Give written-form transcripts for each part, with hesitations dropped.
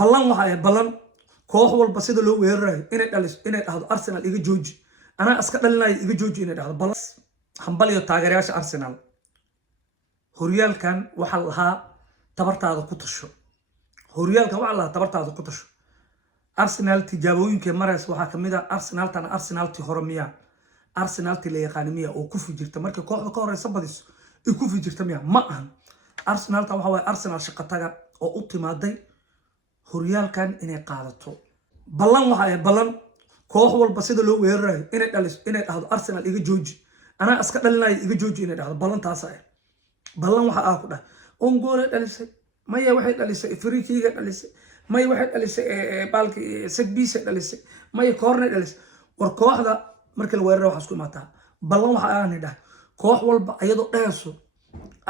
ballan waxa ay ballan koox walba sida loo weerarayo inay dhahdo Arsenal iga jooji ana iska dhalinayo iga jooji inay dhahdo ballan hambaliyo taageerayaasha Arsenal horyaalkan waxa lahaa tabartaada ku tasho horyaalkan waxa lahaa tabartaada ku tasho Arsenal tijaabooyinka maras waxa kamid ah Arsenal ti horomiya Arsenal ti la yaqaanimiya oo ku fujirta markii kooxda ka horeysa badiso ay ku fujirta miya ma aha Arsenal ta waxa way Arsenal shaqataga oo u timaaday horyaalkan inay qaadato ballan waxa ay ballan koox walba sida loo weerarayo inay dhahdo Arsenal iga jooji ana iska dhalinayo iga jooji inay dhahdo ballan taas ah ballan waxa ah ku dhahay on gool dhalisay maya waxay dhalisay Afrikiga dhalisay maya waxay dhalisay balki sadbiisa dhalisay maya corner dhalisay war kooxda markii la weeraro waxa isku imaataa ballan waxa aan dhahay koox walba ayadoo dheeso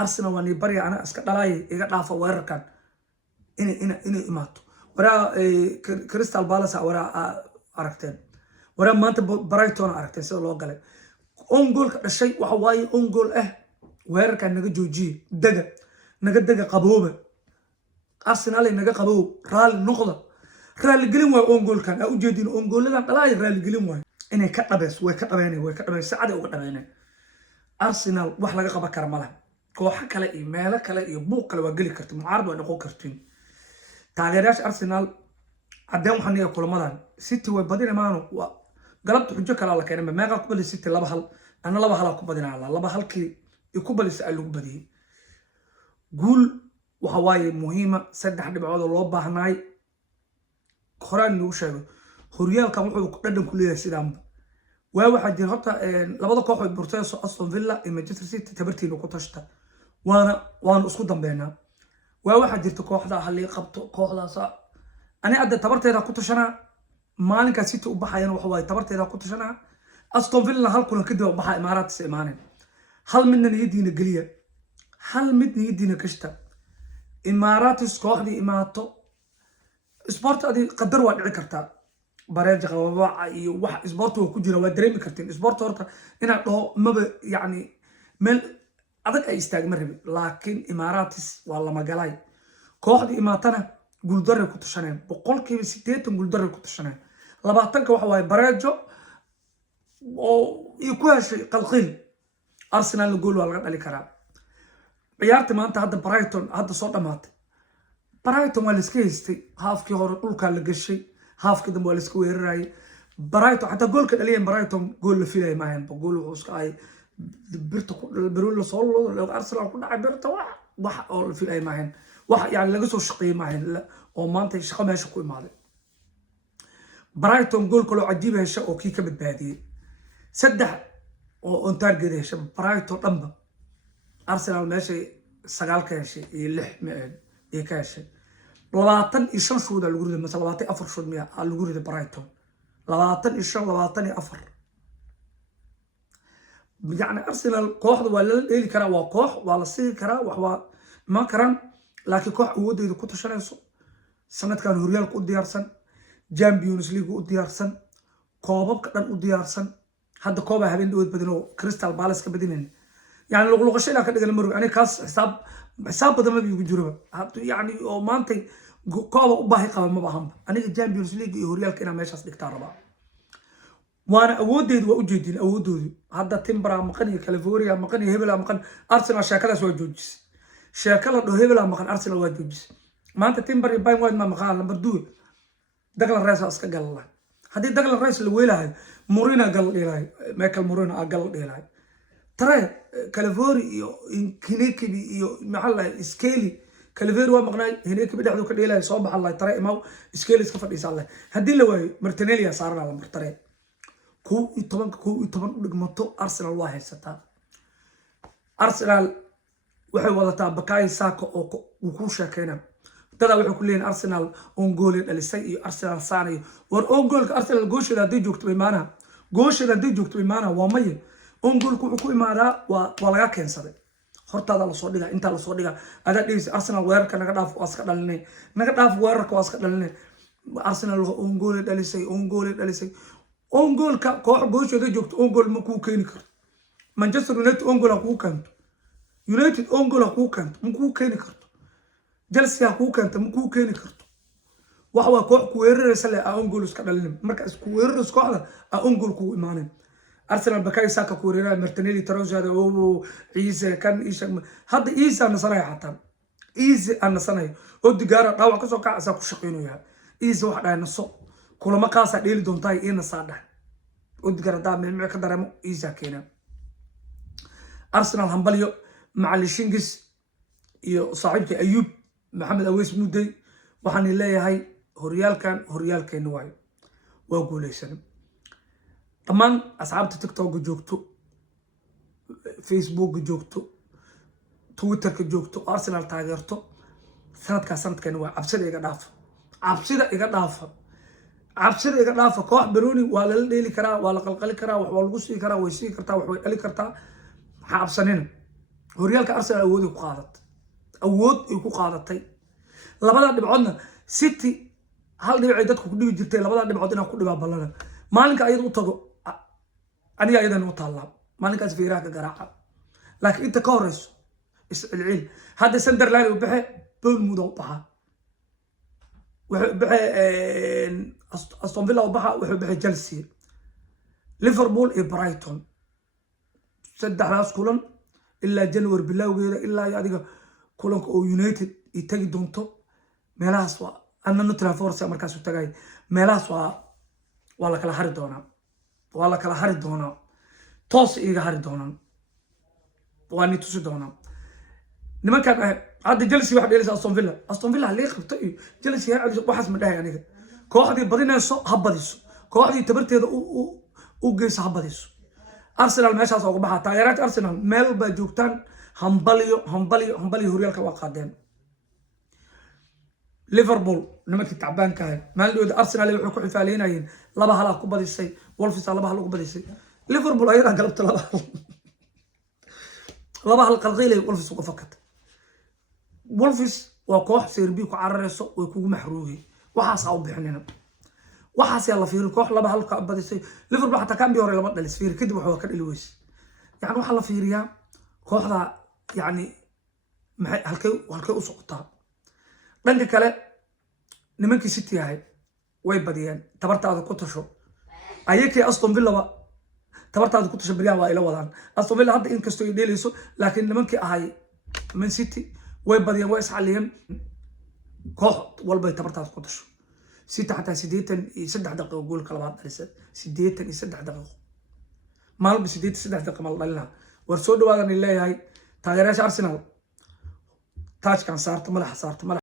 Arsenal waa ni bari ana iska dhalay iga dhaafa weerarkan inay imaato wara Crystal Palace wara aragteen wara maanta Brighton aragteen sida loo galay on gool ka dhashay waxa waaye on gool weerarkan naga joojiye naga qabooba Arsenal ay naga qaboob raali gelin way on goolkan u jeedin on gooladan dhalay raali gelin way inay ka dhabeys way ka dhabeynay saacada uga dhabeynay Arsenal wax laga qaban kara malaha koox kale iyo meel kale iyo buuq kale waa gali kartay mucaarad waa noqon kartiin taageerayaasha Arsenal cadeen waxaan niyo kulamadan City way badina maano waa galabta xujo kale la keenay meeqa ku bali City 2-1 ana 2-1 ku badina 2-1 ku bali saal lagu badiyay guul waxa waaye muhiima 3 dhibcood loo baahnay qoraan lagu sheego horyaalkan wuxuu dhadhan ku leeyahay sidaan waxa jira horta labada koox ee Porto Aston Villa iyo Manchester City tabartiina ku tashta waana isku dambeynaa waxa jirta kooxda halii qabto kooxdaas ani adda tabarteeda ku tashana maalinka City u baxayna waxa way tabarteeda ku tashana Aston Villa hal kulan kadib u baxay Imaaraat Imaaneen hal midna niyadiina galiya hal mid niyadiina kashta Imaaraat kooxdii imaato sport adi qadar waa dhici kartaa bareej qababaca iyo wax sport oo ku jira waa dareemi kartiin sport horta ina dhaho maba yani meel adag ay istaagma rabi laakiin Imaaratis waa lama galay kooxdii imaatana guul darro ku tashaneen 80% guul darro ku tashaneen 20 waxa way bareejo oo ku heshay qalqiil Arsenal gool waa laga dhali karaa ciyaarta maanta hadda Brighton hadda soo dhamaatay Brighton waa la iska haystay halfkii hore dhulka la gashay halfkii dambe waa la iska weeraray Brighton hatta goolka dhaliyeen Brighton gool la filayay maahan gool wuxuu iska ay birta ku biruul la soo loo Arsenal ku dhacay birta wax oo la filayay maahan wax yani laga soo shaqeeyay maahan oo maanta shaqo meesha ku imaaday Brighton gool kale oo cajiib ah oo kii ka badbaadiyay 3 oo on target hesha Brighton dhanba Arsenal meesha 9 ka heshay iyo 6 meed ee ka heshay 25 shood lagu riday mesela 24 shood miya lagu riday Brighton 24 يعني أرسنال كوح ولا إيه كرا وكوح ولا سي كرا وحوا ما كران لكن كوح ودي إذا كنت شنيسو سنة كان هوريال قد ديارسن جامبيونز ليج قد ديارسن كوباب كان قد ديارسن هذا كوبا هبين دوت بدنو كريستال بالاس كبدينين يعني لو شيء لكن دقل مرة يعني كاس حساب بدل ما بيجربه يعني أو ما أنت كوبا أباهي قبل ما بهم أنا جامبيونز ليج هوريال كنا ماشي أصدق تربا وانا اوديد واوجدين اودودي هذا تمبرا مقني كاليفوريا مقني هبلا مقن ارسنال شاكله سو جوجس شاكله دو هبلا مقن ارسنال وا جوجس ما انت تمبري باين وايد ما مقال نمبر 2 دغل الرئيس اسك قال الله هدي دغل الرئيس اللي ويلها مورينا قال الهي مايكل مورينا قال الهي ترى كاليفوريا كينيكي محل سكيلي كاليفوريا مقناي هنيك بدخدو كديلاي سو بخ الله ترى ما سكيلي اسك فديس الله هدي لا واي مرتينيليا صارنا لمبر ترى كو دغمتو Arsenal waa haysataa Arsenal waxay wadataa Bukayo Saka oo uu ku sheekayna dada wuxuu ku leeyahay Arsenal on gool dhalisay iyo Arsenal saanay war on goolka Arsenal gooshada hadii joogto imaana waa maye on goolku wuxuu ku imaadaa waa laga keensaday hortaada la soo dhiga inta la soo dhiga ada dhis Arsenal weerarka naga dhaaf waa iska weerarka waa iska dhalinay Arsenal on gool dhalisay on goal ka koox gooshada joogto on goal ma ku keeni karto Manchester United on goal ku kanto United on goal ku kanto ma ku keeni karto Chelsea ku kanto ma ku keeni karto waxa waa koox ku weeraraysa leh aan gool iska dhalin marka isku weeraraysa kooxda aan gool ku imaanin Arsenal bakay Saka ku weeraray Martinelli Trossard oo Ciise kan isha hadda Ciise aan sanay xataa Ciise aan sanay oo digaara dhaawac ka soo kacaysa ku shaqeynaya Ciise wax dhahay naso kulama qaasa dheeli doontaa ina saadha oo digaara daa meel ka dareemo Ciise keena Arsenal hambalyo macallishingis iyo saaxiibka Ayub Maxamed Aweys Muday waxaan leeyahay horyaalkeena waayo waa guuleysan dhammaan asxaabta TikTok joogto Facebook joogto Twitter joogto Arsenal taageerto sanadkeena waa cabsida iga dhaafa koox Baroni waa la dheeli karaa waa la qalqali karaa wax waa lagu sii karaa way sii kartaa wax way dhali kartaa cabsanina horyaalka Arsenal awood ay ku qaadatay labada dhibcoodna City hal dhibic ay dadku ku dhibi jirtay labada dhibcood inaan ku dhibaa ballana maalinka ayadu u tago aniga ayadan u taallaa maalinkaas fiiraha ka garaaca laakiin inta ka horeyso iscilcil hadda Sunderland uu baxay Bournemouth uu baxaa wuxuu baxay Aston Villa uu baxaa wuxuu baxay Chelsea Liverpool iyo Brighton saddexdaas kulan ilaa January bilowgeeda ilaa adiga kulanka oo United ay tagi doonto meelahaas waa anna Trafford markaas u tagay meelahaas waa la kala hari doonaa toos iga hari doonaan waa ni tusi doonaa nimankan hadda Chelsea wax dheelaysa Aston Villa halii qabto iyo Chelsea waxaas ma dhahay aniga kooxdii badinayso ha badiso kooxdii tabarteeda u geyso ha badiso Arsenal meeshaas uga baxaa taageerayaasha Arsenal meel ba joogtaan hambalyo horyaalka waa qaadeen Liverpool nimankii tacbaanka ah maalin Arsenal wuxuu ku xifaaleenayeen laba hal ku badisay Wolves laba hal ku badisay Liverpool ayada galabta laba hal qalqilay Wolves uga fakatay Wolves waa koox Serbia ku cararayso way kugu maxruugay waxaas u bixinayna waxaas la fiiro koox laba hal ka badisay Liverpool hatta kan bi hore lama dhalis fiir kadib waxa ka dhili weys yani waxa la fiiriyaa kooxda yani maxay halkay u socotaa dhanka kale nimankii City ahay way badiyeen tabartaada ku tasho ayakii Aston Villa tabartaada ku tasho bariyaa waa ila wadaan Aston Villa hadda in kasto ay dheelayso laakiin nimankii ahay Man City way badiyeen way isxaliyeen koox walba tabartaada ku tasho City حتى 83 دقيقة جول كلام هذا 83 دقيقة ما لبس 83 دقيقة ما الله ورسول هذا اللي هاي تغييرات أرسنال تاج كان صارت ملح